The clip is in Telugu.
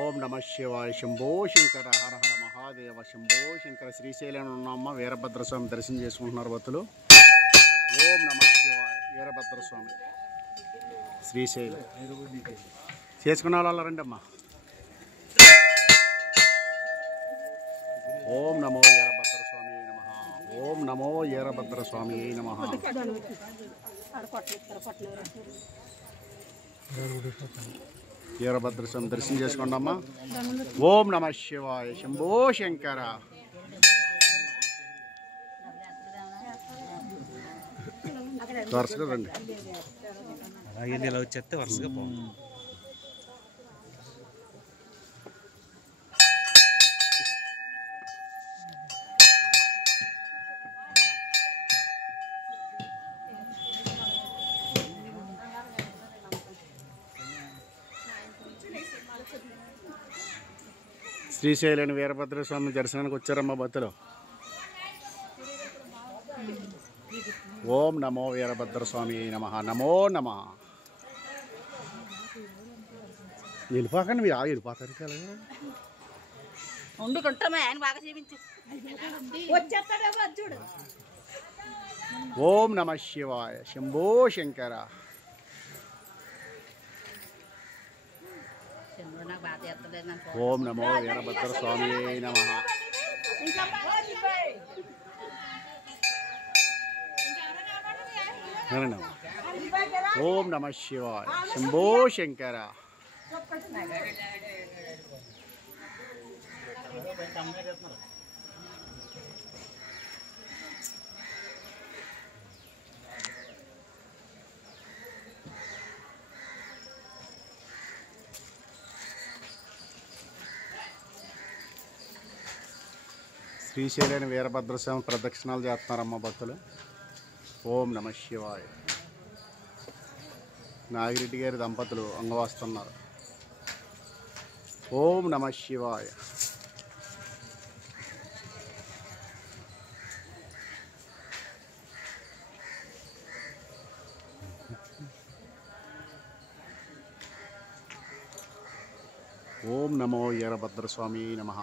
ఓం నమ శివాయ. శంభో శంకర. హర హర మహాదేవ. శంభో శంకర. శ్రీశైలం ఉన్నామా వీరభద్రస్వామి దర్శనం చేసుకుంటున్నారు భక్తులు. ఓం నమ శివాయ. వీరభద్రస్వామి శ్రీశైలం చేసుకున్న వాళ్ళు రండి అమ్మా. ఓం నమో వీరభద్రస్వామి నమః. ఓం నమో వీరభద్రస్వామి నమః. వీరభద్రస్వామి దర్శనం చేసుకోండి అమ్మా. ఓం నమ శివాయ. శంభో శంకర. వరుసగా రండి. ఇలా వచ్చేస్తే వరుసగా బాగుంది. శ్రీశైలం వీరభద్రస్వామి దర్శనానికి వచ్చారమ్మా భక్తులు. ఓం నమో వీరభద్రస్వామి నమః. నమో నమ. వెళ్ళిపోకండి మీరు. వెళ్ళిపోతారు కదా. ఓం నమ శివాయ. శంభో శంకర. ఓం నమో వీరభద్రస్వామి నమః. ఓం నమ శివాయ. శంభో శంకర. శ్రీశైలం వీరభద్రస్వామి ప్రదక్షిణాలు చేస్తున్నారమ్మ భక్తులు. ఓం నమ శివాయ. నాగిరెడ్డి గారి దంపతులు అంగవస్తున్నారు. ఓం నమ శివాయ. ఓం నమో వీరభద్రస్వామి నమః.